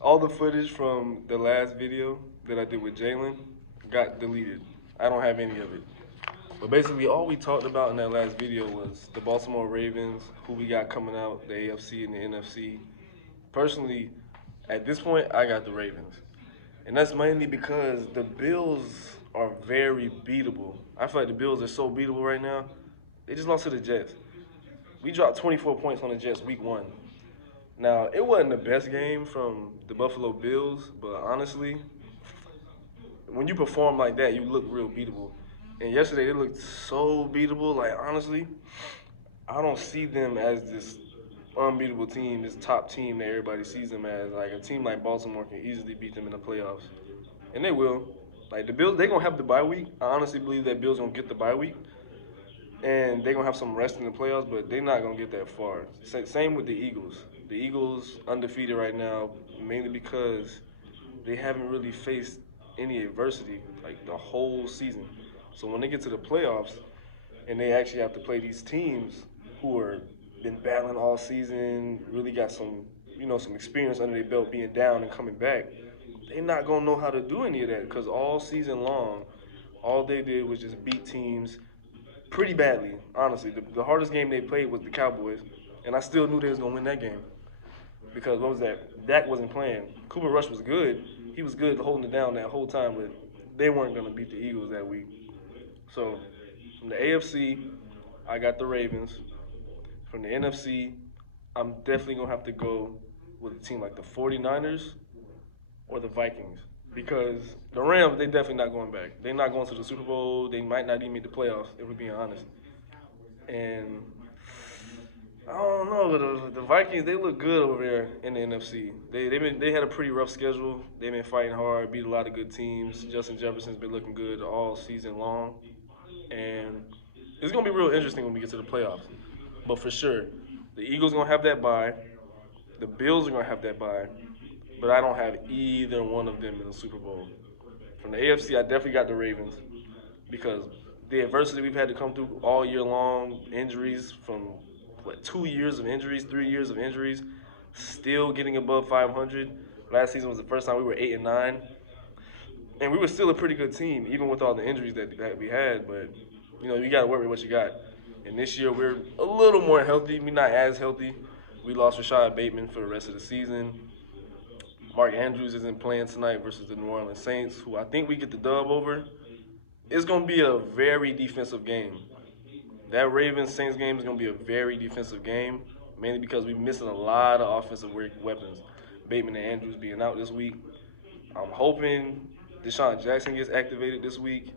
All the footage from the last video that I did with Jalen got deleted. I don't have any of it. But basically, all we talked about in that last video was the Baltimore Ravens, who we got coming out, the AFC and the NFC. Personally, at this point, I got the Ravens. And that's mainly because the Bills are very beatable. I feel like the Bills are so beatable right now. They just lost to the Jets. We dropped 24 points on the Jets week one. Now, it wasn't the best game from the Buffalo Bills, but honestly, when you perform like that, you look real beatable. And yesterday, they looked so beatable. Like, honestly, I don't see them as this unbeatable team, this top team that everybody sees them as. Like, a team like Baltimore can easily beat them in the playoffs. And they will. Like, the Bills, they're going to have the bye week. I honestly believe that Bills going to get the bye week. And they're going to have some rest in the playoffs, but they're not going to get that far. Same with the Eagles. The Eagles undefeated right now, mainly because they haven't really faced any adversity like the whole season. So when they get to the playoffs and they actually have to play these teams who are been battling all season, really got some some experience under their belt being down and coming back, they're not gonna know how to do any of that because all season long, all they did was just beat teams pretty badly. Honestly, the hardest game they played was the Cowboys, and I still knew they was gonna win that game because what was that? Dak wasn't playing. Cooper Rush was good. He was good holding it down that whole time, but they weren't gonna beat the Eagles that week. So from the AFC, I got the Ravens. From the NFC, I'm definitely gonna have to go with a team like the 49ers or the Vikings. Because the Rams, they definitely not going back. They're not going to the Super Bowl. They might not even make the playoffs, if we're being honest. And I don't know, the Vikings, they look good over there in the NFC. They had a pretty rough schedule. They've been fighting hard, beat a lot of good teams. Justin Jefferson's been looking good all season long. And it's gonna be real interesting when we get to the playoffs. But for sure, the Eagles gonna have that bye. The Bills are gonna have that bye. But I don't have either one of them in the Super Bowl. From the AFC, I definitely got the Ravens because the adversity we've had to come through all year long, injuries from 2 years of injuries, 3 years of injuries, still getting above 500. Last season was the first time we were 8-9, and we were still a pretty good team even with all the injuries that we had. But you got to work with what you got. And this year we're a little more healthy. We're not as healthy. We lost Rashad Bateman for the rest of the season. Mark Andrews isn't playing tonight versus the New Orleans Saints, who I think we get the dub over. It's going to be a very defensive game. That Ravens Saints game is going to be a very defensive game, mainly because we're missing a lot of offensive weapons. Bateman and Andrews being out this week. I'm hoping Deshaun Jackson gets activated this week.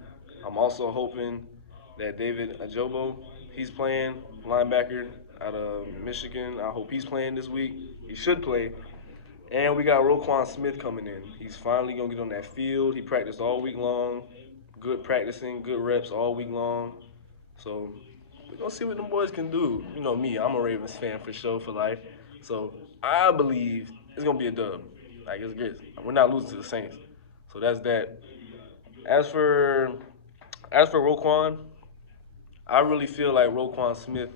I'm also hoping that David Ajobo, he's playing, linebacker out of Michigan. I hope he's playing this week. He should play. And we got Roquan Smith coming in. He's finally going to get on that field. He practiced all week long. Good practicing, good reps all week long. So we're going to see what them boys can do. You know me, I'm a Ravens fan for sure, for life. So I believe it's going to be a dub. Like, it's good. We're not losing to the Saints. So that's that. As for Roquan, I really feel like Roquan Smith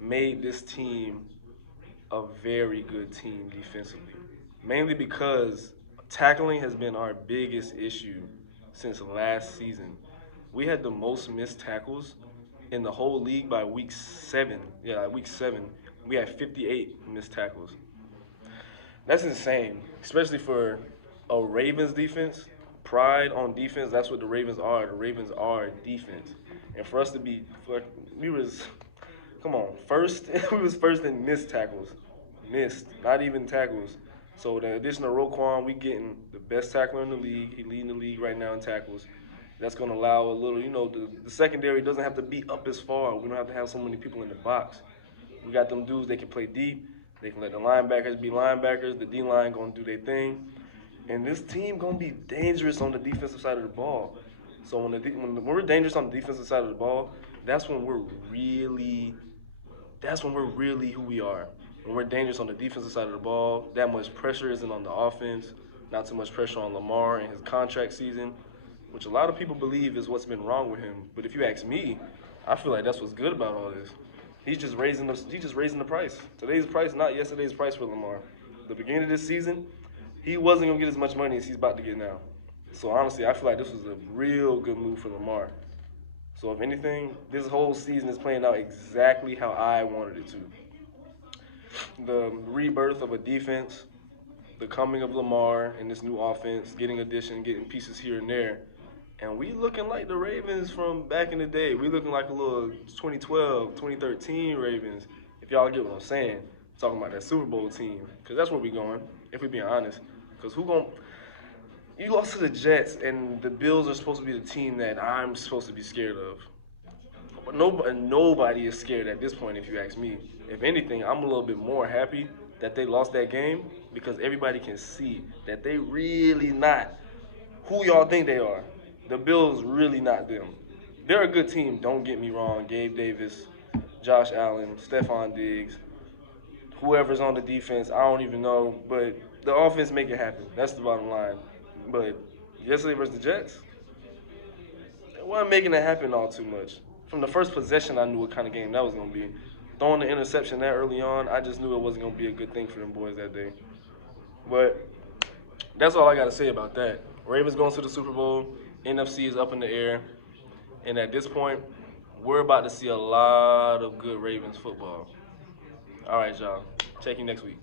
made this team a very good team defensively. Mainly because tackling has been our biggest issue since last season. We had the most missed tackles in the whole league by week 7. Yeah, week 7. We had 58 missed tackles. That's insane, especially for a Ravens defense. Pride on defense, that's what the Ravens are. The Ravens are defense. And for us to be, we was, come on, first, we was first in missed tackles. Missed, not even tackles. So the addition of Roquan, we getting the best tackler in the league. He leading the league right now in tackles. That's going to allow a little, the secondary doesn't have to be up as far. We don't have to have so many people in the box. We got them dudes, they can play deep. They can let the linebackers be linebackers. The D-line going to do their thing. And this team going to be dangerous on the defensive side of the ball. So when we're dangerous on the defensive side of the ball, that's when we're really who we are. When we're dangerous on the defensive side of the ball, that much pressure isn't on the offense, not too much pressure on Lamar in his contract season, which a lot of people believe is what's been wrong with him. But if you ask me, I feel like that's what's good about all this. He's just raising the price. Today's price, not yesterday's price for Lamar. the beginning of this season, he wasn't gonna get as much money as he's about to get now. So honestly, I feel like this was a real good move for Lamar. So if anything, this whole season is playing out exactly how I wanted it to. The rebirth of a defense, the coming of Lamar and this new offense, getting addition, getting pieces here and there. And we looking like the Ravens from back in the day. We looking like a little 2012, 2013 Ravens, if y'all get what I'm saying. I'm talking about that Super Bowl team, because that's where we going, if we being honest. Because you lost to the Jets, and the Bills are supposed to be the team that I'm supposed to be scared of. But nobody is scared at this point, if you ask me. If anything, I'm a little bit more happy that they lost that game, because everybody can see that they really not who y'all think they are. The Bills really not them. They're a good team, don't get me wrong. Gabe Davis, Josh Allen, Stephon Diggs, whoever's on the defense, I don't even know. But the offense make it happen. That's the bottom line. But yesterday versus the Jets, they wasn't making it happen all too much. From the first possession, I knew what kind of game that was going to be. Throwing the interception that early on, I just knew it wasn't going to be a good thing for them boys that day. But that's all I got to say about that. Ravens going to the Super Bowl. NFC is up in the air. And at this point, we're about to see a lot of good Ravens football. All right, y'all. Check you next week.